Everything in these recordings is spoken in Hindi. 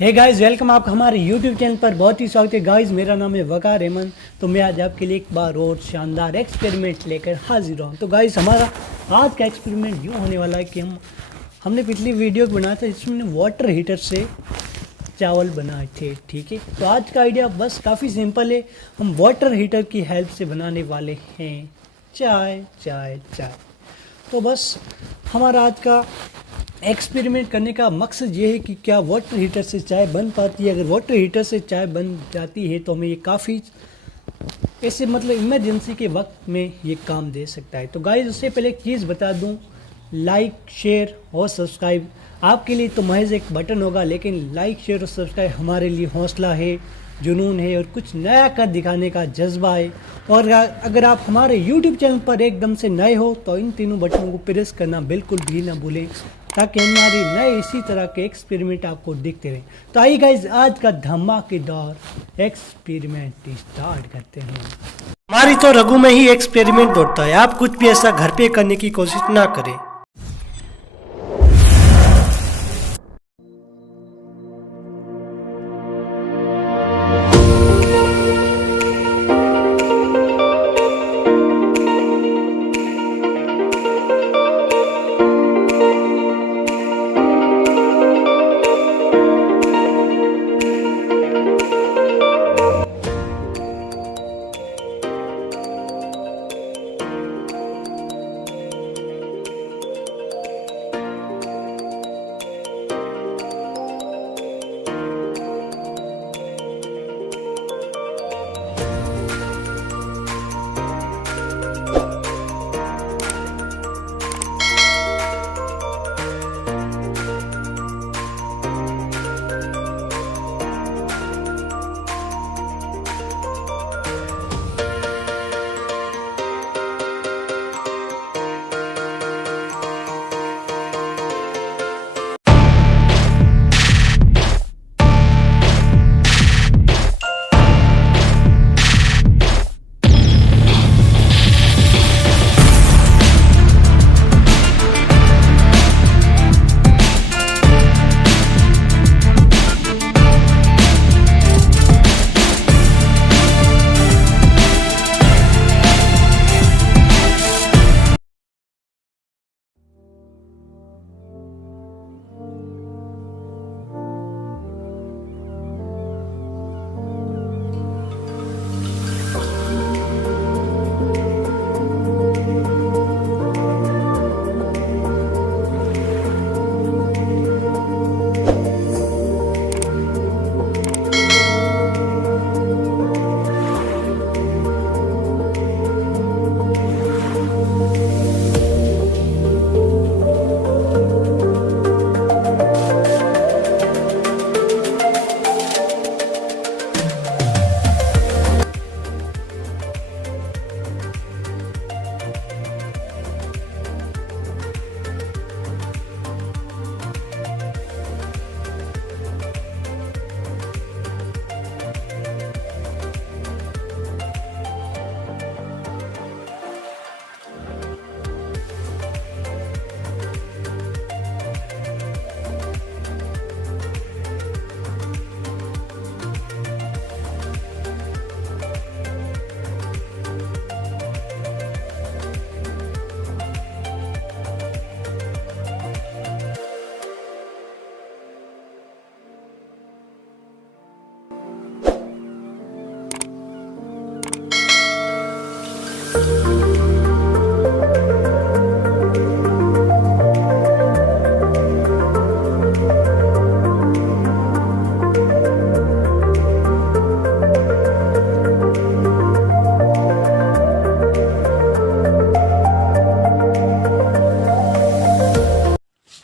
हे गाइस, वेलकम आपका हमारे यूट्यूब चैनल पर। बहुत ही स्वागत है गाइस। मेरा नाम है वकार रहमान। तो मैं आज आपके लिए एक बार और शानदार एक्सपेरिमेंट लेकर हाजिर हूँ। तो गाइस, हमारा आज का एक्सपेरिमेंट यूँ होने वाला है कि हमने पिछली वीडियो बनाया था जिसमें वाटर हीटर से चावल बनाए थे, ठीक है। तो आज का आइडिया बस काफ़ी सिंपल है। हम वाटर हीटर की हेल्प से बनाने वाले हैं चाय चाय चाय। तो बस हमारा आज का एक्सपेरिमेंट करने का मकसद ये है कि क्या वाटर हीटर से चाय बन पाती है। अगर वाटर हीटर से चाय बन जाती है तो हमें ये काफ़ी ऐसे इमरजेंसी के वक्त में ये काम दे सकता है। तो गाइस, उससे पहले एक चीज़ बता दूं, लाइक शेयर और सब्सक्राइब आपके लिए तो महज एक बटन होगा, लेकिन लाइक शेयर और सब्सक्राइब हमारे लिए हौसला है, जुनून है और कुछ नया कर दिखाने का जज्बा है। और अगर आप हमारे यूट्यूब चैनल पर एकदम से नए हो तो इन तीनों बटनों को प्रेस करना बिल्कुल भी ना भूलें, ताकि हमारे नए इसी तरह के एक्सपेरिमेंट आपको दिखते रहें। तो आइए गाइज, आज का धमाकेदार एक्सपेरिमेंट स्टार्ट करते हैं। हमारी तो रगू में ही एक्सपेरिमेंट दौड़ता है। आप कुछ भी ऐसा घर पे करने की कोशिश ना करें।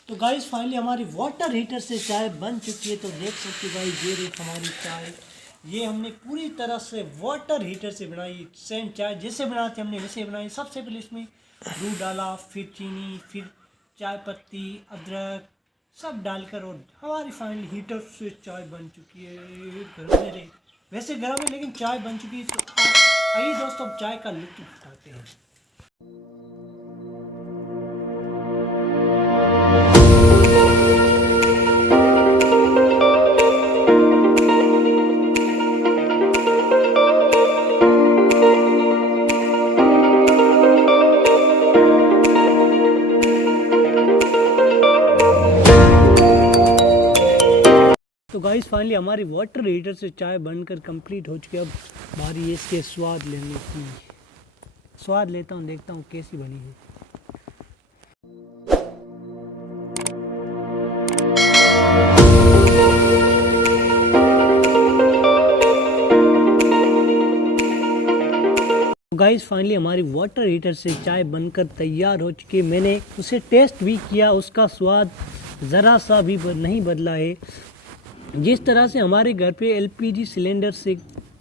तो गाइस, फाइनली हमारी वाटर हीटर से चाय बन चुकी है। तो देख सकते हो गाइस, ये रही हमारी चाय। ये हमने पूरी तरह से वाटर हीटर से बनाई। सेम चाय जैसे बनाते हमने वैसे बनाई। सबसे पहले इसमें दूध डाला, फिर चीनी, फिर चाय पत्ती, अदरक सब डालकर, और हमारी फाइनली हीटर से चाय बन चुकी है। गर्म है रे, वैसे गर्म है लेकिन चाय बन चुकी है। तो आइए दोस्तों, अब चाय का लुत्फ उठाते हैं। गाइस फाइनली हमारी वाटर हीटर से चाय बनकर कंप्लीट हो चुकी है। अब बारी है इसके स्वाद लेने की। स्वाद लेता हूँ, देखता हूँ कैसी बनी है। गाइस फाइनली हमारी वाटर हीटर से चाय बनकर तैयार हो चुकी है। मैंने उसे टेस्ट भी किया, उसका स्वाद ज़रा सा भी नहीं बदला है। जिस तरह से हमारे घर पे एलपीजी सिलेंडर से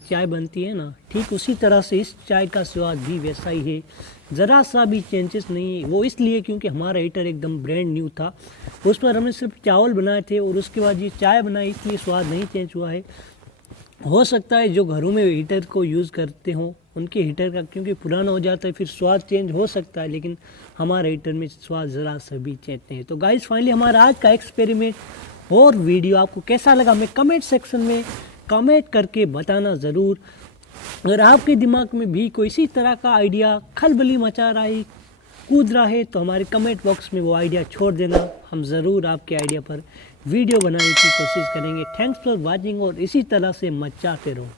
चाय बनती है ना, ठीक उसी तरह से इस चाय का स्वाद भी वैसा ही है। ज़रा सा भी चेंजेस नहीं है। वो इसलिए क्योंकि हमारा हीटर एकदम ब्रांड न्यू था। उस पर हमने सिर्फ चावल बनाए थे और उसके बाद ये चाय बनाई, इसलिए स्वाद नहीं चेंज हुआ है। हो सकता है जो घरों में हीटर को यूज़ करते हों उनके हीटर का क्योंकि पुराना हो जाता है फिर स्वाद चेंज हो सकता है, लेकिन हमारे हीटर में स्वाद ज़रा सा भी चेंज नहीं है। तो गाइस फाइनली हमारा आज का एक्सपेरिमेंट और वीडियो आपको कैसा लगा मैं कमेंट सेक्शन में कमेंट करके बताना ज़रूर। अगर आपके दिमाग में भी कोई इसी तरह का आइडिया खलबली मचा रहा है, कूद रहा है, तो हमारे कमेंट बॉक्स में वो आइडिया छोड़ देना। हम ज़रूर आपके आइडिया पर वीडियो बनाने की कोशिश करेंगे। थैंक्स फॉर वॉचिंग और इसी तरह से मचाते रहो।